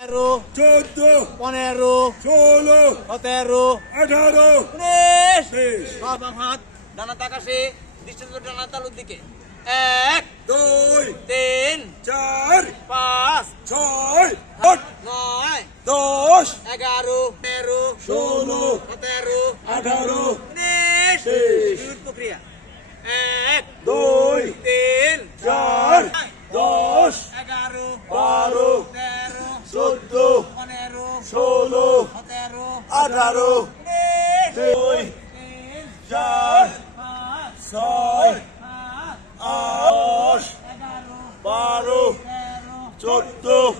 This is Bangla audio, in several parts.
14, 15, 16, 17, 18, 19 সব হাত ডানা তাকাশে দৃষ্টি ডানা তালুর দিকে 1 2 3 4 5 6 8 9 10 11 13 16 17 18 19 প্রক্রিয়া 1 2 3 4 10 11 12 13 14 15 16 17 18 2 4 6 8 12 14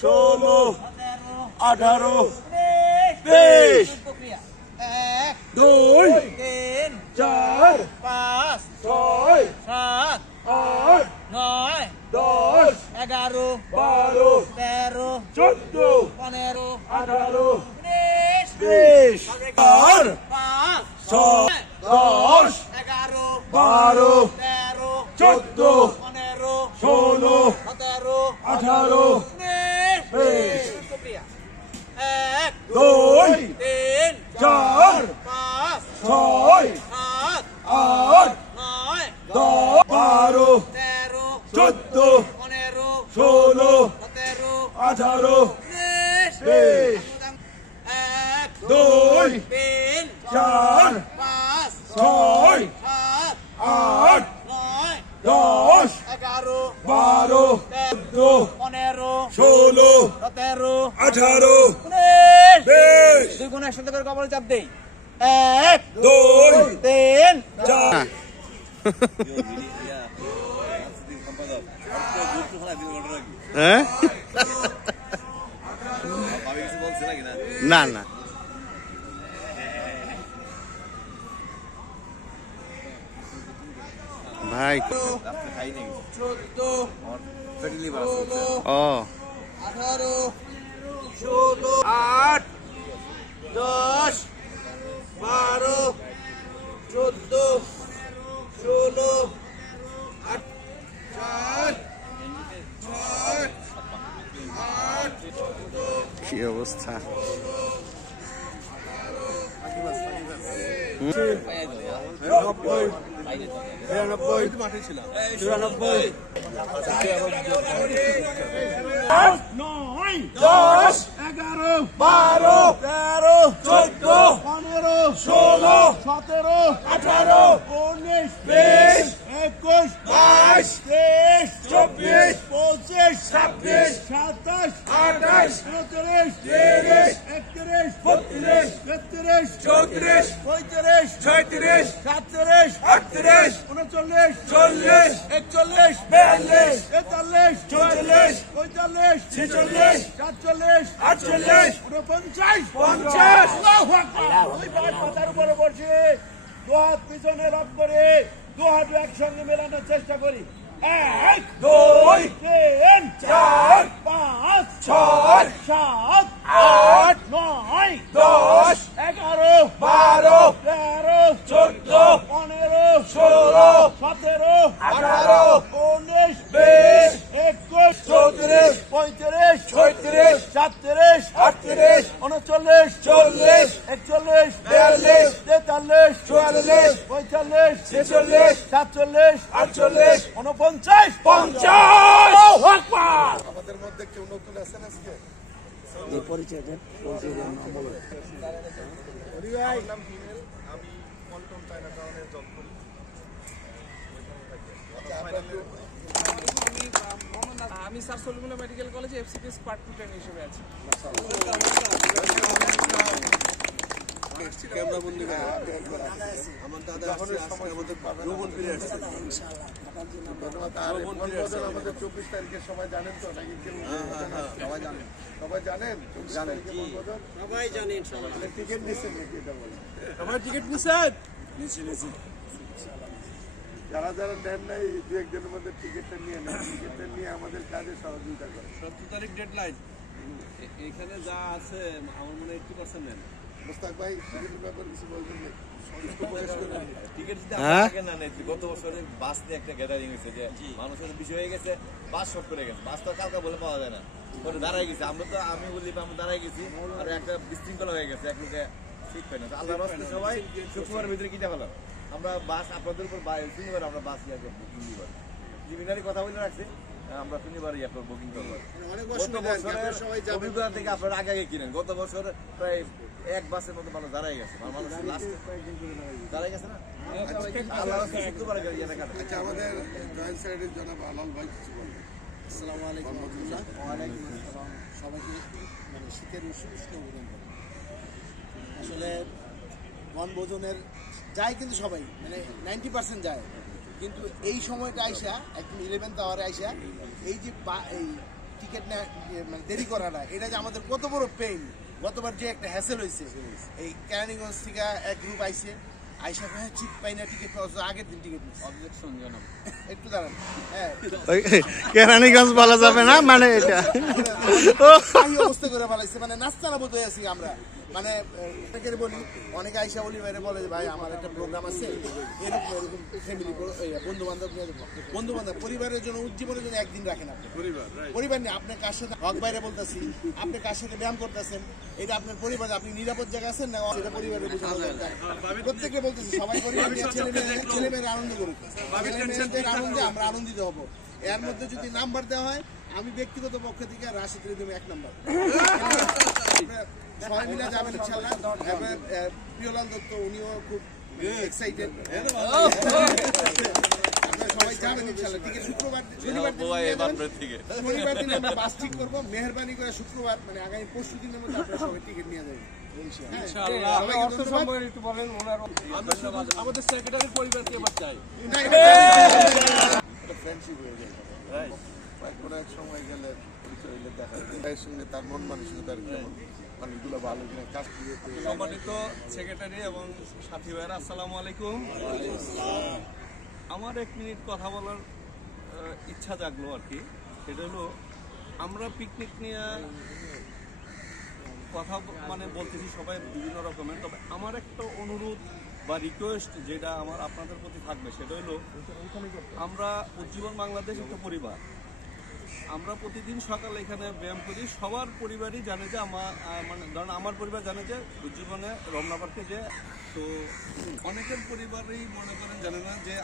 16 18 20 2 4 5 6 7 8 9 10 11 12 13 14 15 18 20 4 5 6 10 11 12 13 14 15 16 17 18 20 প্রক্রিয়া 1 2 3 4 5 6 7 8 9 10 12 13 14 15 16 17 18 20 1 2 3 4 5 6 7 8 9 10 11 12 14 15 16 17 18 20 দুই গুণ একসাথে করে কপালে চাপ দেই 1 2 3 4 হ্যাঁ না না ভাই 14 ও 18 16 8 10 12 14 16 8 4 কি অবস্থা পিছনে রব করে দু হাত একসঙ্গে মেলানোর চেষ্টা করি 1 2 3 4 5 6 7 8 9 10 11 12 13 14 15 16 17 18 19 20 21 34 35 36 37 38 39 40 41 42 43 44 45 46 47 48 49 50 আমাদের মধ্যে কেউ নতুন আছেন আজকে এই পরিচয় দেন আমার নাম হিমেল আমি পল্টন চায়না টাউনের জব করি আমি স্যার সলিমুল্লাহ মেডিকেল কলেজে এফসিপিএস পার্ট 2 ট্রেন হিসেবে আছি ক্যামেরা বন্ধ করে আমার দাদা আসছে আমাদের ভ্রমণ ফিরে আসছে ইনশাআল্লাহ ধন্যবাদ আর আমাদের 24 তারিখের সময় জানেন তো নাকি সবাই জানেন 24 তারিখে সবাই জানেন ইনশাআল্লাহ টিকিট নিছেন নাকি এটা বলেন সবাই টিকিট নিছেন নিছি যারা যারা নেন নাই দু একদিনের মধ্যে টিকিটটা নিয়ে নেন টিকিটটা নিয়ে আমাদের কাজে সহযোগিতা করে 17 তারিখ ডেডলাইন এখানে যা আছে আমার মনে 80% নেন মুস্তাক ভাই টিকিটের ব্যাপারে কিছু বলবেন না টিকিট দিতে আগে না নেই গত বছরে বাস নিয়ে একটা গ্যাদারিং হয়েছে যে মানুষের বিষয় হয়ে গেছে বাস শর্ট করে গেছে বাস তো কালকে বলে পাওয়া যায় না পরে দাঁড়াই গেছি আমরা তো আমি বলি আমরা দাঁড়াই গেছি আর একটা বিশৃঙ্খলা হয়ে গেছে এক লোকে ঠিক পাই না আল্লাহ রাস্তায় সবাই শুক্রবার ভিতরে কিনে ফেলাম আমরা বাস আপনাদের উপর শনিবার আমরা বাস ইয়ে করবো জিমিনারি কথা বলে রাখছি আমরা শনিবারই আপনার বুকিং করবো গত বছরের অভিজ্ঞতা থেকে আপনারা আগে আগে কিনেন গত বছর প্রায় এক বাসের মতো মানুষ দাঁড়াই গেছে মানুষ লাস্ট দাঁড়াই গেছে না আল্লাহ রাস্তায় শুক্রবারে ইয়ে কাটে আচ্ছা আমাদের জয়েন্ট সাইডের জনাব আলাল ভাই কিছু বলবেন। আসসালামু আলাইকুম রহমতুল্লাহ। ওয়ালাইকুম আসসালাম। সবাইকে মানে শীতের উষ্ণ অভিনন্দন। আসলে বনভোজনের যায় কিন্তু সবাই মানে 90% যায়, কিন্তু এই সময়টা আইসা একদম 11th আওয়ারে আইসা এই যে এই টিকিট না মানে দেরি করাটা এটা যে আমাদের কত বড় পেইন। গতবার যে একটা হ্যাসেল হয়েছে এই কেরানীগঞ্জ থেকে এক গ্রুপ আইসে আইসা হ্যাঁ ঠিক পাই না টিকিট পাওয়া আগের দিন টিকিট অবজেকশন জানাবো। একটু দাঁড়ান। হ্যাঁ কেরানীগঞ্জ বলা যাবে না মানে এটা এই অবস্থা করে ফেলাইছে মানে নাস্তানা বোধ হয়ে আছি আমরা মানে অনেকের বলি অনেকে আইসা বলি বাইরে বলে যে ভাই আমার একটা প্রোগ্রাম আছে এরকম এরকম ফ্যামিলি বন্ধু বান্ধব পরিবারের জন্য উজ্জীবনের জন্য একদিন রাখেন আপনি পরিবার নিয়ে আপনি কার সাথে হক বাইরে বলতেছি আপনি কার সাথে ব্যায়াম করতেছেন এটা আপনার পরিবার আপনি নিরাপদ জায়গা আছেন না সেটা পরিবারের প্রত্যেকে বলতেছি সবাই পরিবার নিয়ে ছেলে মেয়েরা আনন্দ করুক ছেলে মেয়েদের আনন্দে আমরা আনন্দিত হব এর মধ্যে যদি নাম্বার দেওয়া হয় আমি ব্যক্তিগত পক্ষ থেকে রাশিদ রিদম 1 নাম্বার সবাই মিলে যাবেন ইনশাআল্লাহ প্রিয়লাল দত্ত উনিও খুব এক্সাইটেড সবাই যাবেন ইনশাআল্লাহ টিকিট শুক্রবার শনিবার দিন আমরা বাস ঠিক করবো মেহেরবানি করে শুক্রবার মানে আগামী পরশু দিনের মধ্যে আপনারা সবাই টিকিট নিয়ে যাবেন আমাদের সেক্রেটারির পরিবারকে এবার চাই ফ্রেন্ডশিপ হয়ে যায় কোনো এক সময় গেলে পরিচয় হইলে দেখা যায় এর সঙ্গে তার মন মানসিকতার কেমন মানুষগুলো ভালো কিনা কাজ করে সম্মানিত সেক্রেটারি এবং সাথী ভাইয়েরা আসসালামু আলাইকুম। আমার 1 মিনিট কথা বলার ইচ্ছা জাগলো আর কি। সেটা হলো আমরা পিকনিক নিয়ে কথা মানে বলতেছি সবাই বিভিন্ন রকমের, তবে আমার একটা অনুরোধ বা রিকোয়েস্ট যেটা আমার আপনাদের প্রতি থাকবে সেটা হলো আমরা উজ্জীবন বাংলাদেশ একটা পরিবার, আমরা প্রতিদিন সকালে এখানে ব্যায়াম করি। সবার পরিবারই জানে যে আমার মানে ধরেন আমার পরিবার জানে যে উজ্জীবনে রমনা পার্কে যে, তো অনেকের পরিবারই মনে করেন জানে না যে